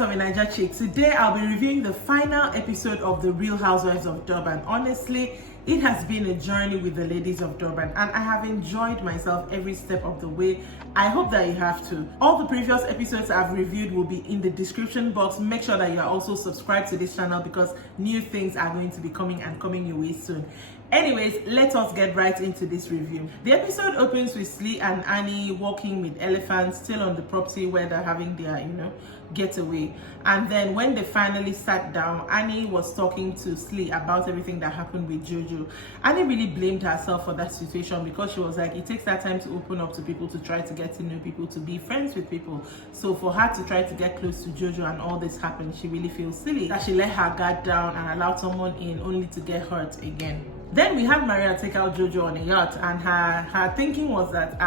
fans of Naija Chic. Today I'll be reviewing the final episode of the Real Housewives of Durban. Honestly, it has been a journey with the ladies of Durban and I have enjoyed myself every step of the way. I hope that you have too. All the previous episodes I've reviewed will be in the description box. Make sure that you are also subscribed to this channel because new things are going to be coming your way soon. Anyways, let us get right into this review. The episode opens with Slee and Annie walking with elephants still on the property where they're having their, getaway. And then when they finally sat down, Annie was talking to Slee about everything that happened with Jojo. Annie really blamed herself for that situation because she was like, it takes that time to open up to people, to try to get to know people, to be friends with people. So for her to try to get close to Jojo and all this happened, she really feels silly that she let her guard down and allowed someone in only to get hurt again. Then we have Maria take out Jojo on a yacht, and her thinking was that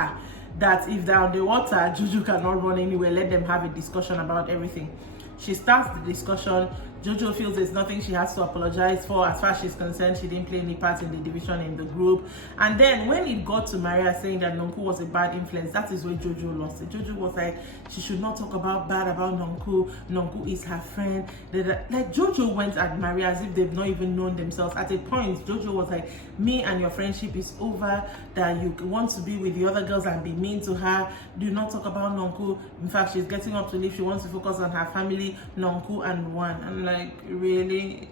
that if they're on the water, Jojo cannot run anywhere, let them have a discussion about everything. She starts the discussion. Jojo feels there's nothing she has to apologize for. As far as she's concerned, she didn't play any part in the division in the group. And then when it got to Maria saying that Nonku was a bad influence, that is where Jojo lost it. Jojo was like, she should not talk bad about Nonku. Nonku is her friend. Like Jojo went at Maria as if they've not even known themselves. At a point, Jojo was like, me and your friendship is over, that you want to be with the other girls and be mean to her. Do not talk about Nonku. In fact, she's getting up to leave. She wants to focus on her family, Nonku and Juan. I'm like, really?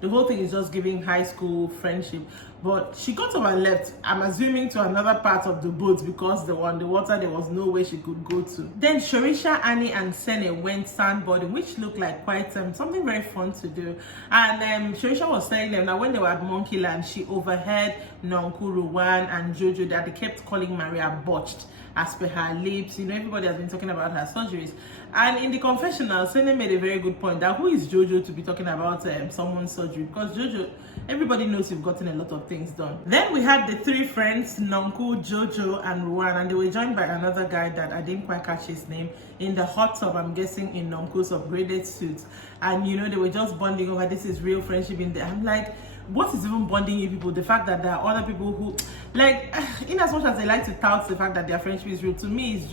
The whole thing is just giving high school friendship. But she got up and left, I'm assuming, to another part of the boat because they were on the water, there was no way she could go to. Then Shorisha, Annie and Sene went sandboarding, which looked like quite something very fun to do. And Shorisha was telling them that when they were at Monkey Land, she overheard Nonku, Ruwan and Jojo that they kept calling Maria botched as per her lips. Everybody has been talking about her surgeries. And in the confessional, Sene made a very good point that who is Jojo to be talking about someone's surgery? Because Jojo, everybody knows you've gotten a lot of things done. Then we had the three friends, Nonku, Jojo, and Ruwan, and they were joined by another guy that I didn't quite catch his name, in the hot tub, I'm guessing in Nonku's upgraded suit. And they were just bonding over this is real friendship in there. I'm like, what is even bonding you people? The fact that there are other people who, like, in as much as they like to tout the fact that their friendship is real, to me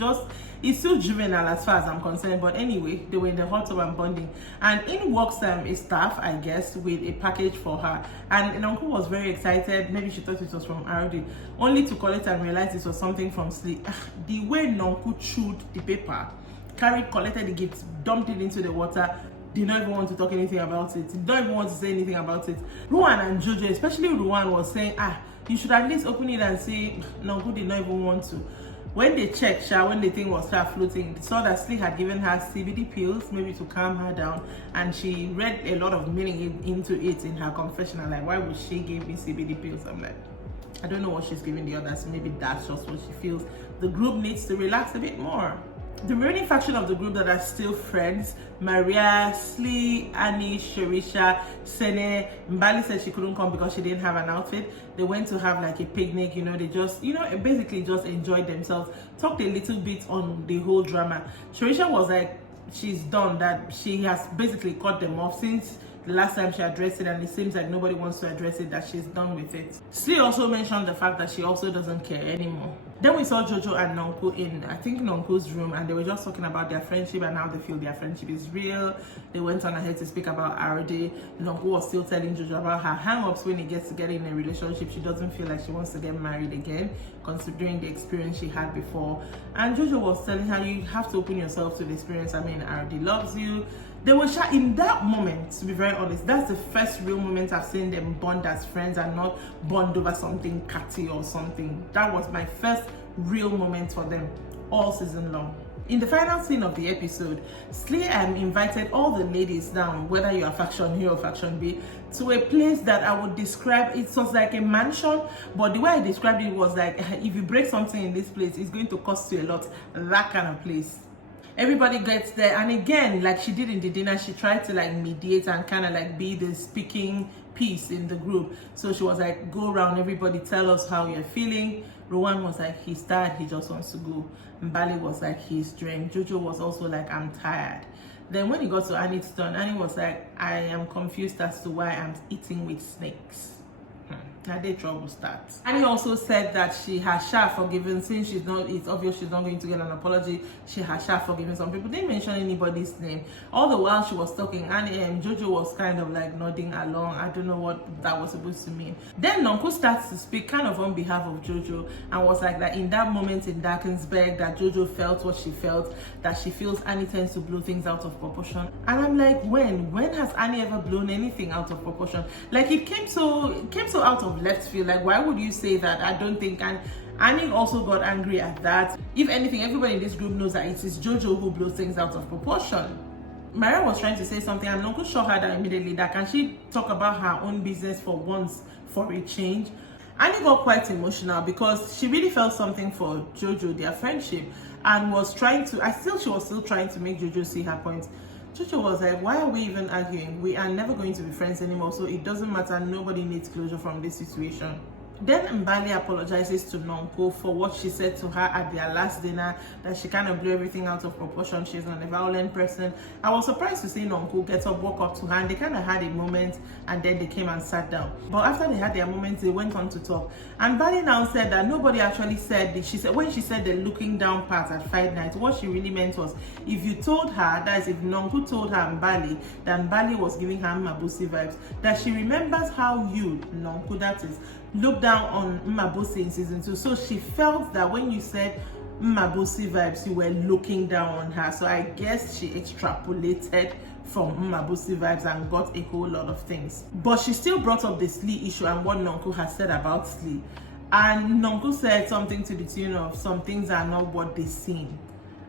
it's still juvenile as far as I'm concerned. But anyway, they were in the hot tub and bonding, and in walks a staff, I guess, with a package for her, and Nonku was very excited. Maybe she thought it was from RD, only to collect and realize it was something from Slee. The way Nonku chewed the paper, collected the gift, dumped it into the water, did not even want to talk anything about it, did not even want to say anything about it. Ruwan and Jojo, especially Ruwan, was saying, you should at least open it and say Nonku did not even want to. When they checked, when the thing was floating, they saw that Slee had given her CBD pills, maybe to calm her down, and she read a lot of meaning into it in her confessional. Like, why would she give me CBD pills? I'm like, I don't know what she's giving the others. Maybe that's just what she feels. The group needs to relax a bit more. The remaining faction of the group that are still friends, Maria, Slee, Annie, Shorisha, Sene, Mbali said she couldn't come because she didn't have an outfit. They went to have like a picnic, they just, basically just enjoyed themselves, talked a little bit on the whole drama. Shorisha was like, she's done, that she has basically cut them off since the last time she addressed it, and it seems like nobody wants to address it, that she's done with it. Slee also mentioned the fact that she also doesn't care anymore. Then we saw Jojo and Nonku in, I think, Nonku's room, and they were just talking about their friendship and how they feel their friendship is real. They went on ahead to speak about RD. Nonku was still telling Jojo about her hang-ups when it gets to get in a relationship. She doesn't feel like she wants to get married again, considering the experience she had before. And Jojo was telling her, you have to open yourself to the experience. I mean, RD loves you. They were shy in that moment, to be very honest. That's the first real moment I've seen them bond as friends and not bond over something catty or something. That was my first real moment for them all season long. In the final scene of the episode, Slee invited all the ladies down, whether you are faction A or faction B, to a place that I would describe, it was like a mansion, but the way I described it was like, if you break something in this place, it's going to cost you a lot, that kind of place. Everybody gets there, and again, like she did in the dinner, she tried to like mediate and kind of like be the speaking piece in the group. So she was like, go around, everybody tell us how you're feeling. Ruwan was like, he's tired, he just wants to go. Mbali was like, he's drained. Jojo was also like, I'm tired. Then when it got to Annie's turn, Annie was like, I am confused as to why I'm eating with snakes. Now they trouble starts. Annie also said that she has forgiven, since it's obvious she's not going to get an apology. She has forgiven some people. Didn't mention anybody's name. All the while she was talking, Annie and Jojo was kind of like nodding along. I don't know what that was supposed to mean. Then Nonku starts to speak kind of on behalf of Jojo and was like that in that moment in Darkensburg that Jojo felt what she felt, that she feels Annie tends to blow things out of proportion. And I'm like, when has Annie ever blown anything out of proportion? Like it came so out of left field. Like, why would you say that? I don't think. And Annie also got angry at that. If anything, everybody in this group knows that it is Jojo who blows things out of proportion. Maria was trying to say something and Nonku shot her down immediately that can she talk about her own business for once, for a change. Annie got quite emotional because she really felt something for Jojo, their friendship, and was trying to, she was still trying to make Jojo see her point. Jojo was like, why are we even arguing? We are never going to be friends anymore, so it doesn't matter. Nobody needs closure from this situation. Then Mbali apologizes to Nonku for what she said to her at their last dinner, that she kind of blew everything out of proportion. She's not a violent person. I was surprised to see Nonku get up, walk up to her, and they kind of had a moment, and then they came and sat down. But after they had their moment, they went on to talk. And Mbali now said that nobody actually said, when she said the looking down part at Fight Night, what she really meant was, if you told her, that is if Nonku told her Mbali, that Mbali was giving her Mmabusi vibes, that she remembers how you, Nonku, that is, looked down on Mmabusi in season 2. So she felt that when you said Mmabusi vibes, you were looking down on her. So I guess she extrapolated from Mmabusi vibes and got a whole lot of things. But she still brought up the Slee issue and what Nonku has said about Slee. And Nonku said something to the tune of, some things are not what they seem.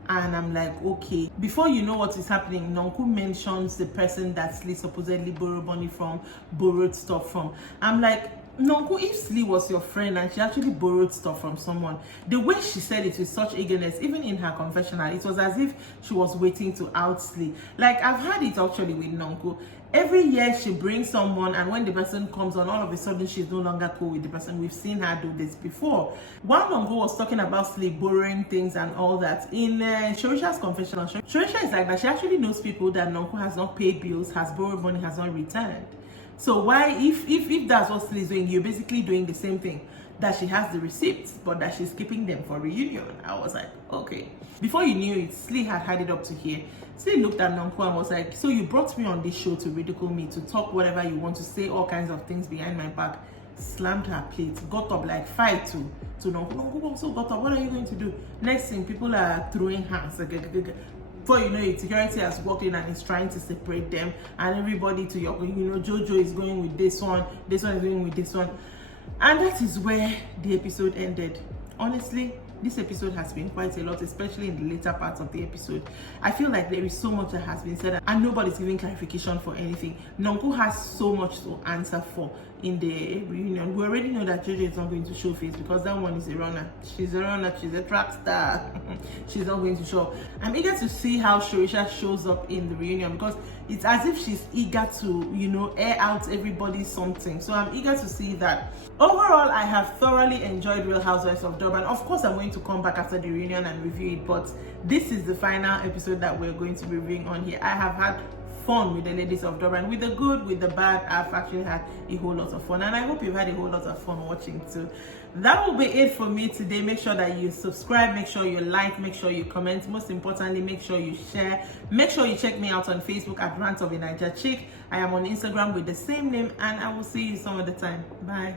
And I'm like, okay. Before you know what is happening, Nonku mentions the person that Slee supposedly borrowed money from, borrowed stuff from. I'm like, Nonku, if Slee was your friend and she actually borrowed stuff from someone, the way she said it with such eagerness, even in her confessional, it was as if she was waiting to out Slee. Like, I've had it actually with Nonku. Every year she brings someone, and when the person comes on, all of a sudden she's no longer cool with the person. We've seen her do this before. While Nonku was talking about Slee borrowing things and all that, in Shorisha's confessional, Shorisha is like that she actually knows people that Nonku has not paid bills, has borrowed money, has not returned. So why, if that's what Slee is doing, you're basically doing the same thing, that she has the receipts, but that she's keeping them for reunion. I was like, okay. Before you knew it, Slee had had it up to here. Slee looked at Nonku and was like, so you brought me on this show to ridicule me, to talk whatever you want, to say all kinds of things behind my back. Slammed her plate, got up like fight to Nonku. Nonku also got up, what are you going to do? Next thing, people are throwing hands. Before you know it, security has walked in and is trying to separate them, and everybody to your, Jojo is going with this one is going with this one. And that is where the episode ended. Honestly, this episode has been quite a lot, especially in the later parts of the episode. I feel like there is so much that has been said and nobody's giving clarification for anything. Nonku has so much to answer for in the reunion. We already know that Jojo is not going to show face because that one is a runner. She's a runner, she's a track star. She's not going to show. I'm eager to see how Shorisha shows up in the reunion because it's as if she's eager to, air out everybody something. So I'm eager to see that. Overall, I have thoroughly enjoyed Real Housewives of Durban. Of course, I'm going to come back after the reunion and review it, but this is the final episode that we're going to be reviewing on here. I have had fun with the ladies of Durban, with the good, with the bad. I've actually had a whole lot of fun, and I hope you've had a whole lot of fun watching too. That will be it for me today. Make sure that you subscribe, make sure you like, make sure you comment. Most importantly, make sure you share. Make sure you check me out on Facebook at Rants of Naija Chic. I am on Instagram with the same name, and I will see you some other time. Bye.